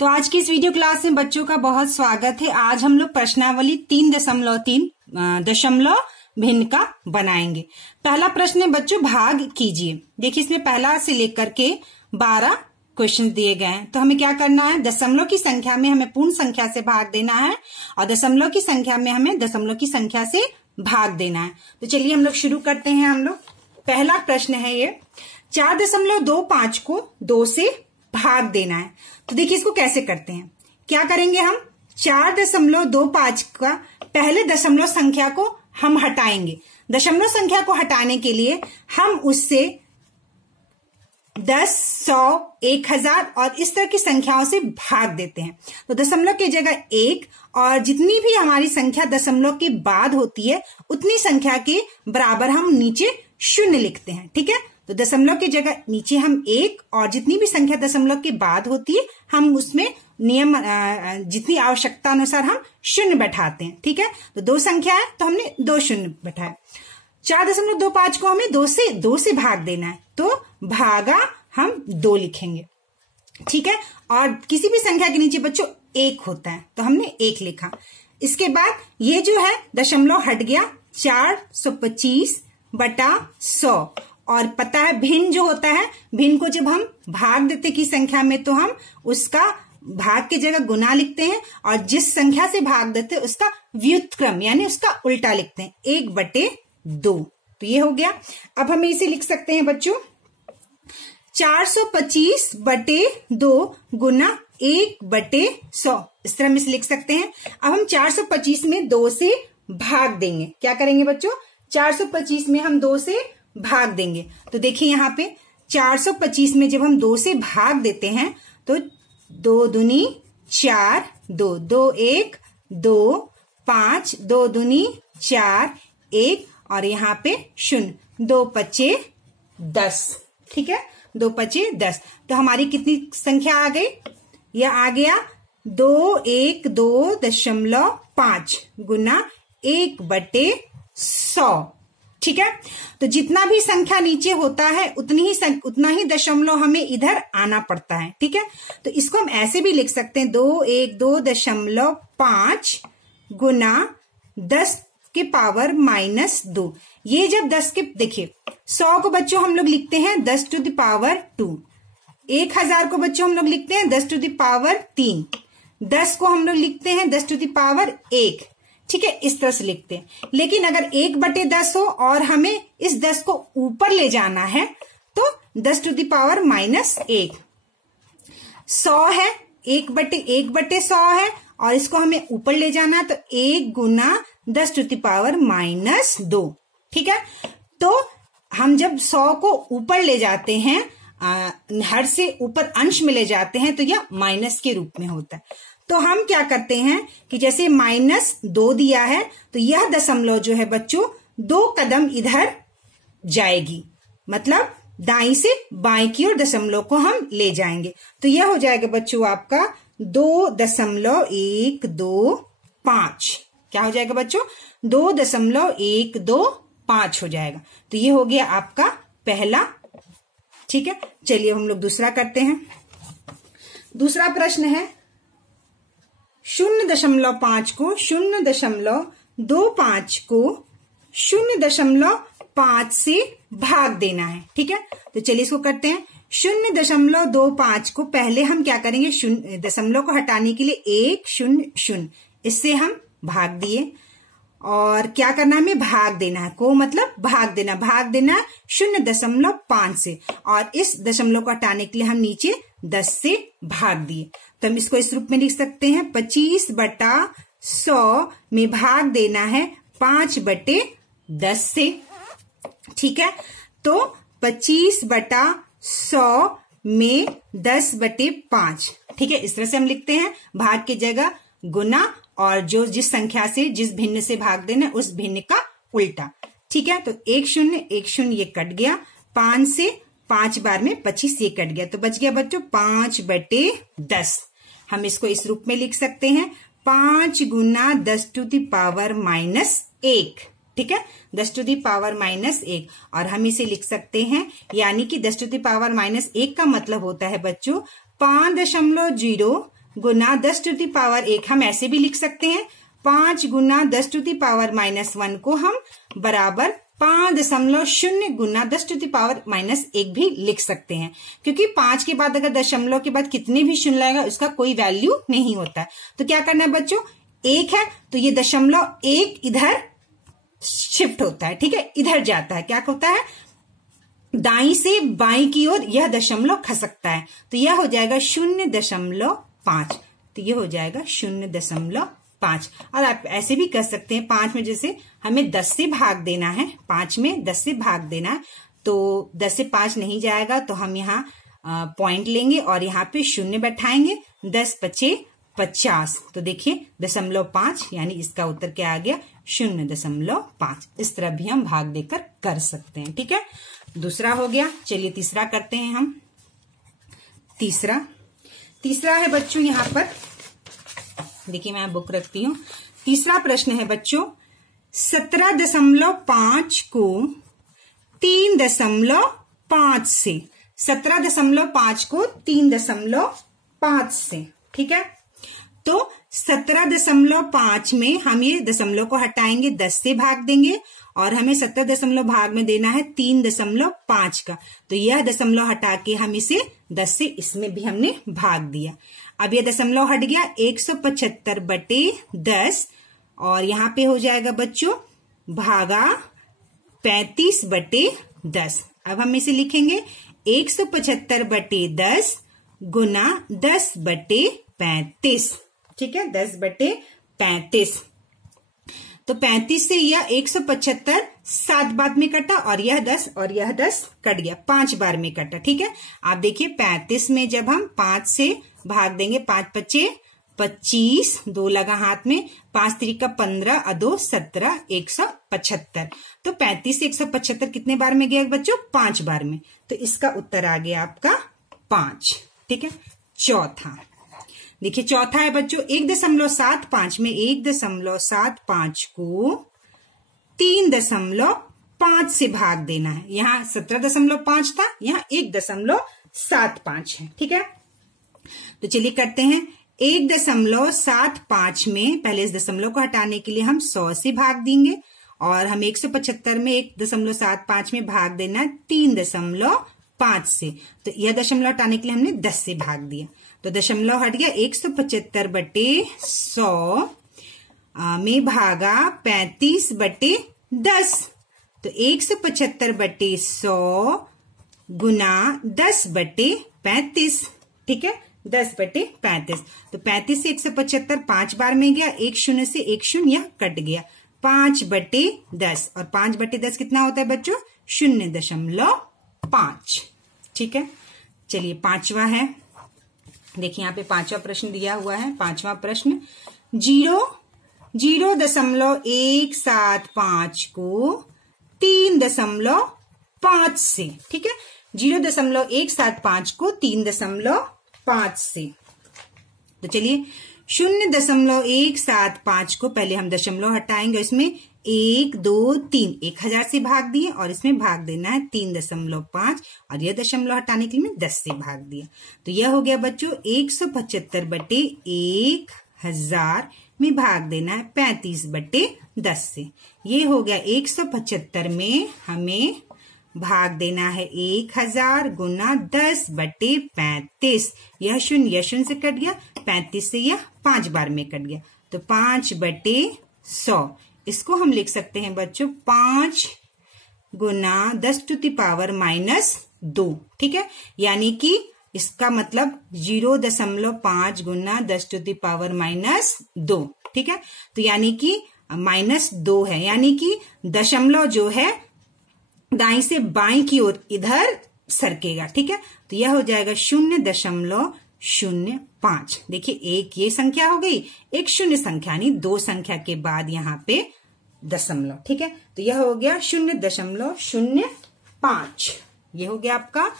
तो आज की इस वीडियो क्लास में बच्चों का बहुत स्वागत है। आज हम लोग प्रश्नावली 3.3 दशमलव भिन्न का बनाएंगे। पहला प्रश्न है बच्चों, भाग कीजिए। देखिए इसमें पहला से लेकर के 12 क्वेश्चन दिए गए हैं। तो हमें क्या करना है, दशमलव की संख्या में हमें पूर्ण संख्या से भाग देना है और दशमलव की संख्या में हमें दशमलव की संख्या से भाग देना है। तो चलिए हम लोग शुरू करते हैं। हम लोग पहला प्रश्न है ये, 4.25 को 2 से भाग देना है। तो देखिए इसको कैसे करते हैं। क्या करेंगे हम, 4.25 का पहले दशमलव संख्या को हम हटाएंगे। दशमलव संख्या को हटाने के लिए हम उससे 10, 100, 1000 और इस तरह की संख्याओं से भाग देते हैं। तो दशमलव की जगह 1 और जितनी भी हमारी संख्या दशमलव के बाद होती है उतनी संख्या के बराबर हम नीचे 0 लिखते हैं। ठीक है, तो दशमलव की जगह नीचे हम 1 और जितनी भी संख्या दशमलव के बाद होती है हम उसमें नियम जितनी आवश्यकता अनुसार हम 0 बैठाते हैं। ठीक है, तो 2 संख्या है तो हमने 2 0 बैठाया। 4.25 को हमें 2 से भाग देना है, तो भागा हम 2 लिखेंगे। ठीक है, और किसी भी संख्या के नीचे बच्चों 1 होता है तो हमने 1 लिखा। इसके बाद ये जो है दशमलव हट गया, 425/100। और पता है भिन्न जो होता है, भिन्न को जब हम भाग देते की संख्या में तो हम उसका भाग की जगह गुना लिखते हैं और जिस संख्या से भाग देते हैं उसका व्युत्क्रम यानी उसका उल्टा लिखते हैं, 1/2। तो ये हो गया। अब हम इसे लिख सकते हैं बच्चों, 425/2 गुना 1/100। इस तरह हम इसे लिख सकते हैं। अब हम 425 में 2 से भाग देंगे। क्या करेंगे बच्चों, 425 में हम 2 से भाग देंगे। तो देखिए यहाँ पे 425 में जब हम 2 से भाग देते हैं तो 2 दूनी 4, 2, 2 1, 2 5, 2 दूनी 4, 1 और यहाँ पे 0, 2 5 10। ठीक है, 2 5 10। तो हमारी कितनी संख्या आ गई, यह आ गया 212.5 गुना 1/100। ठीक है, तो जितना भी संख्या नीचे होता है उतना ही दशमलव हमें इधर आना पड़ता है। ठीक है, तो इसको हम ऐसे भी लिख सकते हैं, 212.5 गुना 10 के पावर -2। ये जब 10 के, देखिए 100 को बच्चों हम लोग लिखते हैं 10⁻²। 1000 को बच्चों हम लोग लिखते हैं 10⁻3। 10 को हम लोग लिखते हैं 10⁻1। ठीक है, इस तरह से लिखते हैं। लेकिन अगर 1/10 हो और हमें इस 10 को ऊपर ले जाना है तो 10⁻1। 100 है, 1/1/100 है और इसको हमें ऊपर ले जाना है तो 1 गुना 10⁻²। ठीक है, तो हम जब 100 को ऊपर ले जाते हैं, हर से ऊपर अंश में ले जाते हैं तो यह माइनस के रूप में होता है। तो हम क्या करते हैं कि जैसे -2 दिया है तो यह दशमलव जो है बच्चों 2 कदम इधर जाएगी, मतलब दाईं से बाईं की ओर दशमलव को हम ले जाएंगे। तो यह हो जाएगा बच्चों आपका 2.125। क्या हो जाएगा बच्चों, 2.125 हो जाएगा। तो ये हो गया आपका पहला। ठीक है, चलिए हम लोग दूसरा करते हैं। दूसरा प्रश्न है, 0.5 को 0.25 को 0.5 से भाग देना है। ठीक है, तो चलिए इसको करते हैं। 0.25 को पहले हम क्या करेंगे, दशमलव को हटाने के लिए 1 0 0 इससे हम भाग दिए और क्या करना है, हमें भाग देना है। को मतलब भाग देना 0.5 से और इस दशमलव को हटाने के लिए हम नीचे 10 से भाग दिए। तो हम इसको इस रूप में लिख सकते हैं, 25/100 में भाग देना है 5/10 से। ठीक है, तो 25/100 में 10/5। ठीक है, इस तरह से हम लिखते हैं, भाग की जगह गुना और जो जिस संख्या से जिस भिन्न से भाग देना उस भिन्न का उल्टा। ठीक है, तो 1 0 1 0 ये कट गया, 5 से 5 बार में 25 ये कट गया, तो बच गया बच्चों 5/10। हम इसको इस रूप में लिख सकते हैं, 5 गुना 10⁻⁻1। ठीक है, 10⁻⁻1 और हम इसे लिख सकते हैं, यानी कि 10⁻⁻1 का मतलब होता है बच्चों 5.0 गुना 10 टू दी पावर 1 हम ऐसे भी लिख सकते हैं। 5 गुना 10 टू दी पावर -1 को हम बराबर 5.0 गुना 10 टू दी पावर -1 भी लिख सकते हैं, क्योंकि 5 के बाद अगर दशमलव के बाद कितने भी शून्य लाएगा उसका कोई वैल्यू नहीं होता है। तो क्या करना है बच्चों, 1 है तो ये 0.1 इधर शिफ्ट होता है, ठीक है, इधर जाता है। क्या होता है, दाई से बाई की ओर यह दशमलव खसकता है, तो यह हो जाएगा 0.5। तो ये हो जाएगा 0.5। और आप ऐसे भी कर सकते हैं, 5 में जैसे हमें 10 से भाग देना है, 5 में 10 से भाग देना है, तो 10 से 5 नहीं जाएगा तो हम यहाँ पॉइंट लेंगे और यहाँ पे 0 बैठाएंगे। 10 × 50, तो देखिए 0.5 यानी इसका उत्तर क्या आ गया, 0.5। इस तरह भी हम भाग देकर कर सकते हैं, ठीक है। दूसरा हो गया। चलिए तीसरा करते हैं हम। तीसरा है बच्चों, यहाँ पर देखिए मैं बुक रखती हूँ। तीसरा प्रश्न है बच्चों, 17.5 को 3.5 से, 17.5 को 3.5 से, ठीक है। तो 17.5 में हम ये दशमलव को हटाएंगे, 10 से भाग देंगे और हमें 17 भाग में देना है 3.5 का, तो यह दशमलव हटा के हम इसे 10 से इसमें भी हमने भाग दिया। अब यह दशमलव हट गया, 175/10 और यहाँ पे हो जाएगा बच्चों भागा 35/10। अब हम इसे लिखेंगे 175/10 गुना 10/35, ठीक है, 10/35। तो 35 से यह 175 7 बार में कटा और यह 10 और यह 10 कट गया, 5 बार में कटा, ठीक है। आप देखिए 35 में जब हम 5 से भाग देंगे, 5 × 5 = 25, 2 लगा हाथ में, 5 × 3 = 15 और 2 = 17, 175। तो 35 से 175 कितने बार में गया बच्चों, 5 बार में। तो इसका उत्तर आ गया आपका 5, ठीक है। चौथा देखिए, चौथा है बच्चों 1.75 में 1.75 को 3.5 से भाग देना है। यहाँ 17.5 था, यहाँ 1.75 है, ठीक है। तो चलिए करते हैं। 1.75 में पहले इस दशमलव को हटाने के लिए हम 100 से भाग देंगे और हमें 175 में 1.75 में भाग देना है 3.5 से, तो यह दशमलव हटाने के लिए हमने 10 से भाग दिया, तो दशमलव हट गया। 175/100 में भागा 35/10, तो 175/100 गुना 10/35, ठीक है, 10/35। तो 35 से 175 5 बार में गया, 1 0 से 1 0 यह कट गया, 5/10 और 5/10 कितना होता है बच्चों, 0.5, ठीक है। चलिए पांचवा है, देखिए यहाँ पे पांचवा प्रश्न दिया हुआ है। पांचवा प्रश्न 0.175 को 3.5 से, ठीक है, 0.175 को 3.5 से। तो चलिए 0.175 को पहले हम दशमलव हटाएंगे, इसमें 1 2 3 1000 से भाग दिए और इसमें भाग देना है 3.5 और यह दशमलव हटाने के लिए मैं 10 से भाग दिया, तो यह हो गया बच्चों 175/1000 में भाग देना है 35/10 से। ये हो गया 175 में हमें भाग देना है 1000 गुना 10/35, यह 0 से कट गया, 35 से यह 5 बार में कट गया, तो 5/100। इसको हम लिख सकते हैं बच्चों 5 गुना 10⁻⁻2, ठीक है, यानी कि इसका मतलब 0.5 गुना 10⁻⁻2, ठीक है। तो यानी कि -2 है, यानी कि दशमलव जो है दाईं से बाईं की ओर इधर सरकेगा, ठीक है। तो यह हो जाएगा 0.05। देखिए एक ये संख्या हो गई, एक शून्य संख्या यानी 2 संख्या के बाद यहाँ पे दशमलव, ठीक है। तो यह हो गया 0.05। ये हो गया आपका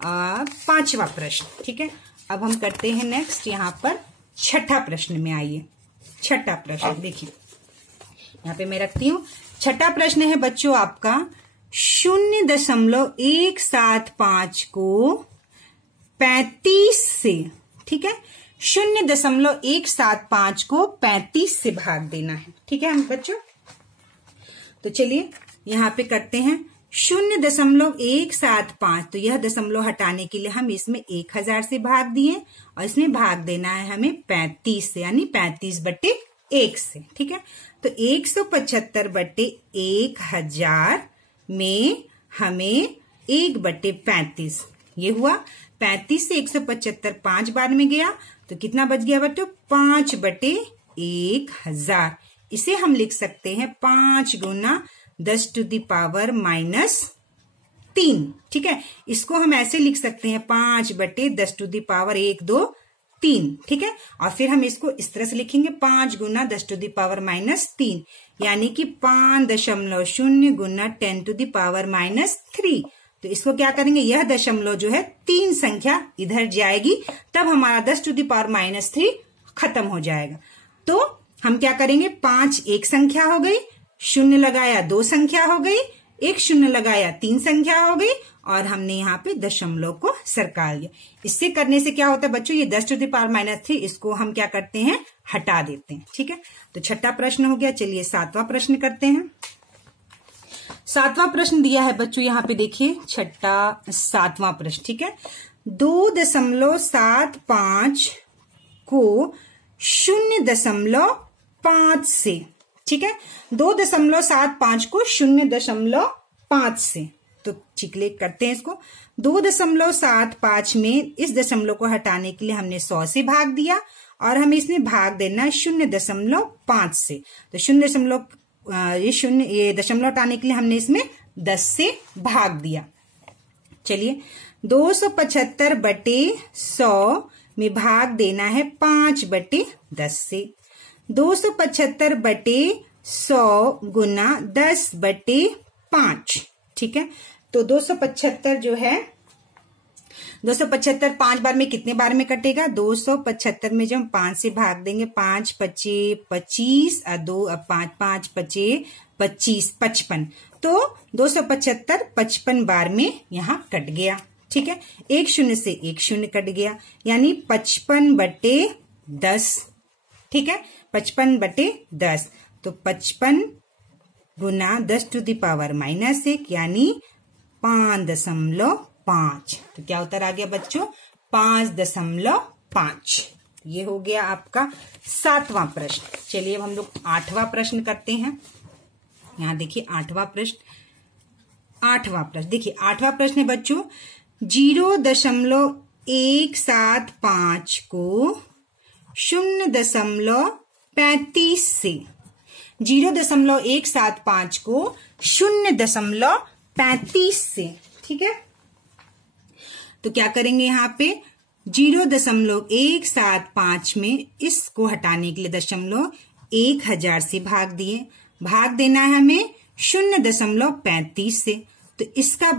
पांचवा प्रश्न, ठीक है। अब हम करते हैं नेक्स्ट यहाँ पर छठा प्रश्न में। आइए छठा प्रश्न देखिए, यहाँ पे मैं रखती हूँ। छठा प्रश्न है बच्चों आपका 0.175 को 35 से, ठीक है, 0.175 को 35 से भाग देना है। ठीक है हम बच्चों, तो चलिए यहाँ पे करते हैं 0.175। तो यह दशमलव हटाने के लिए हम इसमें 1000 से भाग दिए और इसमें भाग देना है हमें 35 से, यानी 35/1 से। ठीक है, तो 175/1000 में हमें 1/35 ये हुआ। 35 से 175 5 बार में गया तो कितना बच गया बच्चों? 5/1000। इसे हम लिख सकते हैं 5 गुना 10⁻³ 3। ठीक है, इसको हम ऐसे लिख सकते हैं 5/10⁻1 2 3। ठीक है, और फिर हम इसको इस तरह से लिखेंगे 5 गुना 10⁻³ यानी कि 5.0 गुना 10⁻³ तो इसको क्या करेंगे, यह दशमलव जो है 3 संख्या इधर जाएगी, तब हमारा 10⁻³ खत्म हो जाएगा। तो हम क्या करेंगे, 5 एक संख्या हो गई, 0 लगाया 2 संख्या हो गई, 1 0 लगाया 3 संख्या हो गई, और हमने यहाँ पे दशमलव को सरका लिया। इससे करने से क्या होता है बच्चों, ये 10⁻³ इसको हम क्या करते हैं, हटा देते हैं। ठीक है, तो छठा प्रश्न हो गया। चलिए 7वां प्रश्न करते हैं। 7वां प्रश्न दिया है बच्चों, यहाँ पे देखिए 7वां प्रश्न। ठीक है, 2.75 को 0.5 से, ठीक है, 2.75 को 0.5 से, तो चिकले करते हैं इसको। 2.75 में इस दशमलव को हटाने के लिए हमने 100 से भाग दिया और हमें इसमें भाग देना है 0.5 से। तो ये दशमलव हटाने के लिए हमने इसमें 10 से भाग दिया। चलिए 275/100 में भाग देना है 5/10 से। 275/100 गुना 10/5। ठीक है, तो 275 जो है 275 5 बार में कितने बार में कटेगा, 275 में जब हम 5 से भाग देंगे 5 5 25 और 2 5 5 5 25 55, तो 275 55 बार में यहाँ कट गया। ठीक है, 1 0 से 1 0 कट गया, यानी 55/10। ठीक है, 55/10, तो 55 गुना 10⁻⁻1 यानी 5.5। तो क्या उत्तर आ गया बच्चों, 5.5। ये हो गया आपका 7वां प्रश्न। चलिए अब हम लोग 8वां प्रश्न करते हैं। यहाँ देखिए 8वां प्रश्न देखिए 8वां प्रश्न है बच्चों, 0.175 को 0.35 से, 0.175 को 0.35 से। ठीक है, तो क्या करेंगे यहाँ पे 0.175 में इसको हटाने के लिए दशमलव 1000 से भाग दिए, भाग देना है हमें 0.35 से, तो इसका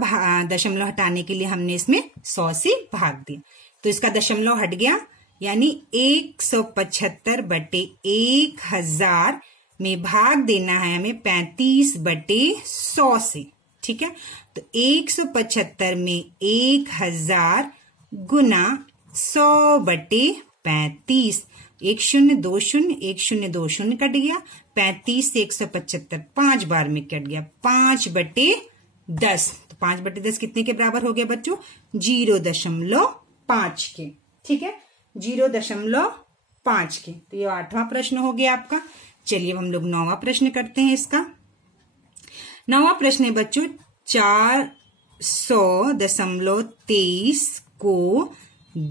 दशमलव हटाने के लिए हमने इसमें 100 से भाग दिया, तो इसका दशमलव हट गया, यानी 175/1000 में भाग देना है हमें 35/100 से। ठीक है, तो 175 में 1000 गुना 100/35, 1 0 2 0 1 0 2 0 कट गया, 35 से 175 5 बार में कट गया, 5/10, तो 5/10 कितने के बराबर हो गया बच्चों, 0.5 के। ठीक है, 0.5 के। तो ये 8वां प्रश्न हो गया आपका। चलिए अब हम लोग 9वां प्रश्न करते हैं। इसका 9वां प्रश्न है बच्चों, 400.23 को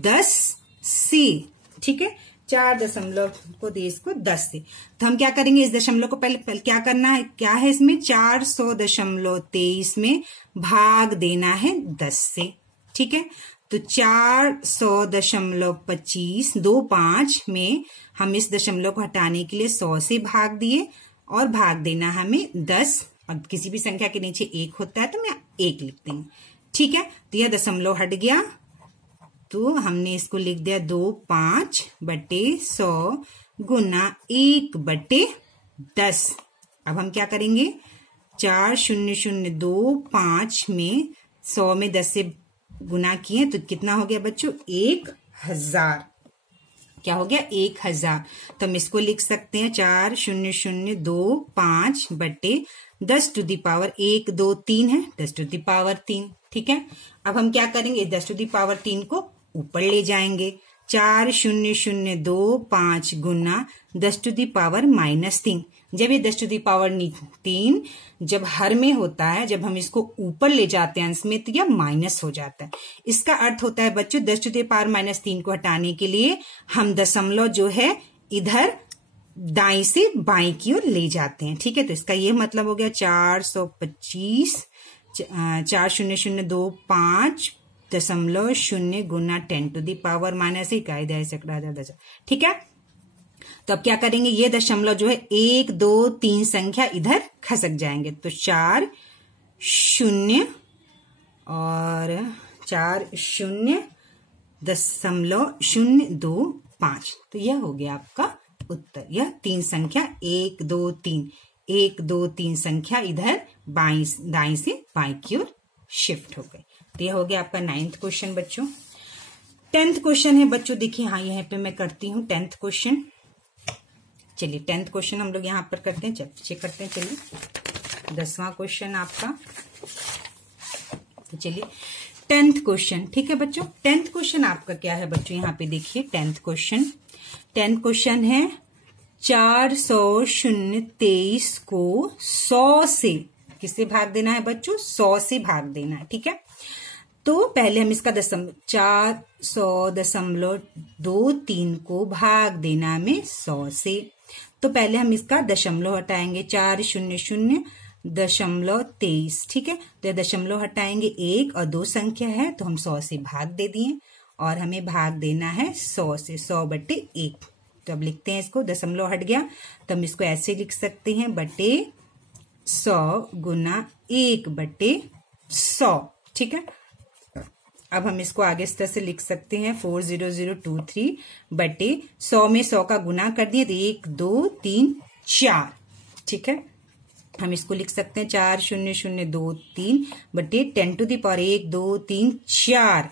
10 से, ठीक है, 4.23 को 10 से, तो हम क्या करेंगे, इस दशमलव को पहले क्या करना है, क्या है इसमें 400.23 में भाग देना है 10 से। ठीक है, तो 400.25 में हम इस दशमलव को हटाने के लिए 100 से भाग दिए और भाग देना हमें 10, और किसी भी संख्या के नीचे 1 होता है तो मैं 1 लिखती हूँ। ठीक है, तो यह दशमलव हट गया, तो हमने इसको लिख दिया 2/5/100 गुना 1/10। अब हम क्या करेंगे, 40025 में 100 में 10 से गुना किए तो कितना हो गया बच्चों, 1000। क्या हो गया 1000। तो हम इसको लिख सकते हैं 4,0,0,2,5 बटे 10 टू दी पावर 1 2 3 है 10 टू दी पावर 3। ठीक है, अब हम क्या करेंगे 10 टू दी पावर 3 को ऊपर ले जाएंगे। 4,0,0,2,5 गुना 10 टू दी पावर -3। जब ये 10 टू दी पावर 3 जब हर में होता है, जब हम इसको ऊपर ले जाते हैं अंश में, तो यह माइनस हो जाता है। इसका अर्थ होता है बच्चों 10 टू दी पावर -3 को हटाने के लिए हम दशमलव जो है इधर दाई से बाई की ओर ले जाते हैं। ठीक है, तो इसका ये मतलब हो गया 425 4,0,0,2,5 गुना 10 टू दी पावर -1। ठीक है, तो अब क्या करेंगे ये दशमलव जो है 1 2 3 संख्या इधर खसक जाएंगे। तो 4 0 और 4,0,0,25। तो यह हो गया आपका उत्तर। यह 3 संख्या 1 2 3 1 2 3 संख्या इधर दाई से बाई की ओर शिफ्ट हो गई। तो यह हो गया आपका 9th क्वेश्चन बच्चों। 10th क्वेश्चन है बच्चों, देखिए हाँ यहाँ पे मैं करती हूँ 10th क्वेश्चन। चलिए 10th क्वेश्चन हम लोग यहाँ पर करते हैं, चेक करते हैं। चलिए 10वां क्वेश्चन आपका। तो चलिए 10th क्वेश्चन। ठीक है बच्चों, 10th क्वेश्चन आपका क्या है बच्चों, यहाँ पे देखिए 10th क्वेश्चन है 400,023 को 100 से किससे भाग देना है बच्चों, 100 से भाग देना है। ठीक है, तो पहले हम इसका 400.23 को भाग देना में 100 से। तो पहले हम इसका दशमलव हटाएंगे 400.23। ठीक है, तो ये दशमलव हटाएंगे 1 और 2 संख्या है तो हम 100 से भाग दे दिए और हमें भाग देना है 100 से 100/1। तो अब लिखते हैं इसको, दशमलव हट गया तो हम इसको ऐसे लिख सकते हैं बटे 100 गुना 1/100। ठीक है, अब हम इसको आगे इस तरह से लिख सकते हैं 40023 बटे 100 में 100 का गुना कर दिए तो 1 2 3 4। ठीक है, हम इसको लिख सकते हैं 4,0,0,23 बटे 10 टू दी पावर 1 2 3 4।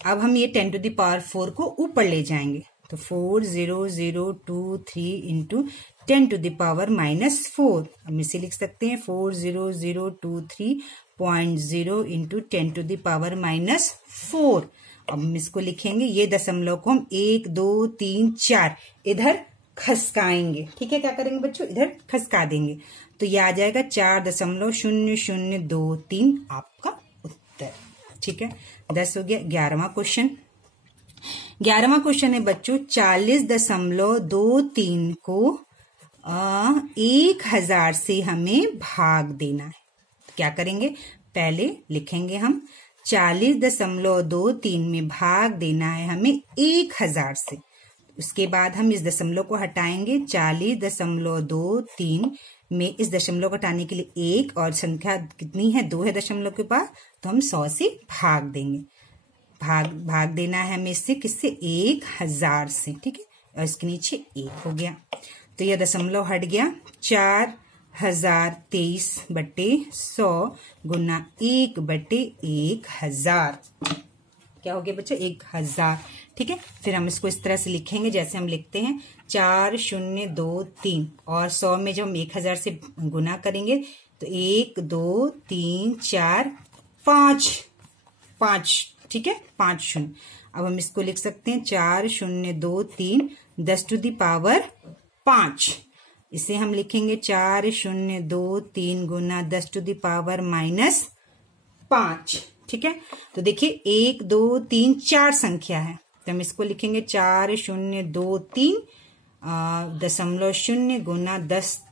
अब हम ये 10 टू दी पावर 4 को ऊपर ले जाएंगे तो 4,0,0,23 इंटू 10 टू द पावर -4। हम इसे लिख सकते हैं 4,0,023.0 इंटू 10 टू द पावर -4। अब हम इसको लिखेंगे, ये दशमलव को हम 1 2 3 4 इधर खसकाएंगे। ठीक है, क्या करेंगे बच्चों, इधर खसका देंगे तो ये आ जाएगा 4.0023 आपका उत्तर। ठीक है, 10 हो गया। 11वां क्वेश्चन। 11वां क्वेश्चन है बच्चों 40.23 को 1000 से हमें भाग देना है। क्या करेंगे, पहले लिखेंगे हम 40.23 में भाग देना है हमें 1000 से। उसके बाद हम इस दशमलव को हटाएंगे 40.23 में इस दशमलव को हटाने के लिए 1 और संख्या कितनी है 2 है दशमलव के पास, तो हम 100 से भाग देंगे। भाग देना है हमें इससे, किससे, 1000 से। ठीक है, और इसके नीचे 1 हो गया तो यह दशमलव हट गया। 4023 बटे 100 गुना 1/1000 क्या हो गया बच्चों, 1000। ठीक है, फिर हम इसको इस तरह से लिखेंगे जैसे हम लिखते हैं 4023 और 100 में जब हम 1000 से गुना करेंगे तो 1 2 3 4 5। ठीक है, 5 0। अब हम इसको लिख सकते हैं 4023 10 टू दी पावर 5। इसे हम लिखेंगे 4023 गुना 10 टू दी पावर -5। ठीक है, तो देखिए 1 2 3 4 संख्या है तो हम इसको लिखेंगे 4023 0.0 गुना 10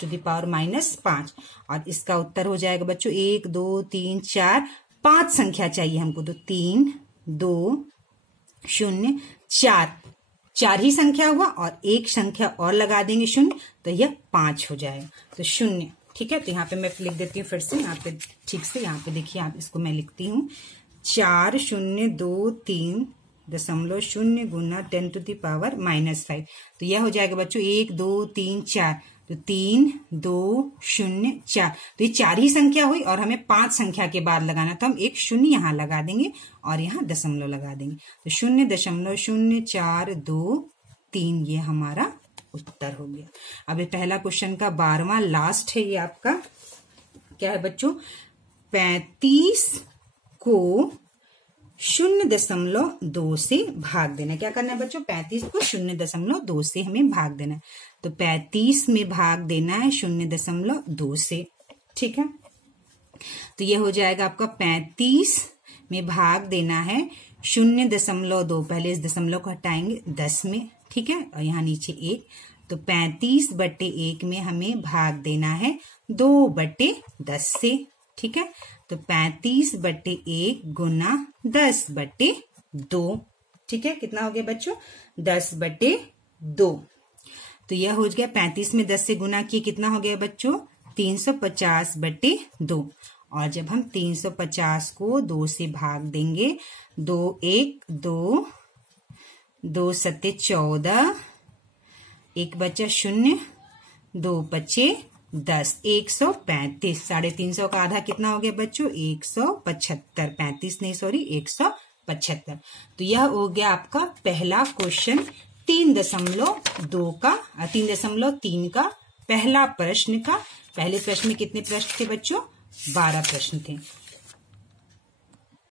टू दी पावर -5 और इसका उत्तर हो जाएगा बच्चों 1 2 3 4 5 संख्या चाहिए हमको, तो 3 2 0 4 ही संख्या हुआ और एक संख्या और लगा देंगे 0 तो यह 5 हो जाएगा, तो 0। ठीक है, तो यहाँ पे मैं लिख देती हूँ फिर से, यहाँ पे ठीक से, यहाँ पे देखिए आप इसको मैं लिखती हूँ 4023.0 गुना 10 टू दी पावर -5। तो यह हो जाएगा बच्चों 1 2 3 4 तो 3, 2, 0, 4। तो ये 4 ही संख्या हुई और हमें 5 संख्या के बाद लगाना, तो हम एक 0 यहाँ लगा देंगे और यहाँ दशमलव लगा देंगे। तो 0.0423 ये हमारा उत्तर हो गया। अब ये पहला क्वेश्चन का 12वां लास्ट है, ये आपका क्या है बच्चों, 35 को 0.2 से भाग देना। क्या करना है बच्चों, 35 को 0.2 से हमें भाग देना है। तो 35 में भाग देना है 0.2 से, ठीक है। तो ये हो जाएगा आपका 35 में भाग देना है 0.2, पहले इस दशमलव को हटाएंगे 10 में, ठीक है, और यहाँ नीचे 1। तो 35/1 में हमें भाग देना है 2/10 से, ठीक है। तो 35/1 गुना 10/2, ठीक है। कितना हो गया बच्चों, 10/2। तो यह हो गया 35 में 10 से गुना किए, कितना हो गया बच्चों, 350/2। और जब हम 350 को 2 से भाग देंगे, 2 1 2, 2 7 14, 1 बचा 0, 2 5 10, 135। 350 का आधा कितना हो गया बच्चों, 175। 35 नहीं, सॉरी, 175। तो यह हो गया आपका पहला क्वेश्चन 3.2 का 3.3 का पहला प्रश्न का। पहले प्रश्न में कितने प्रश्न थे बच्चों, 12 प्रश्न थे।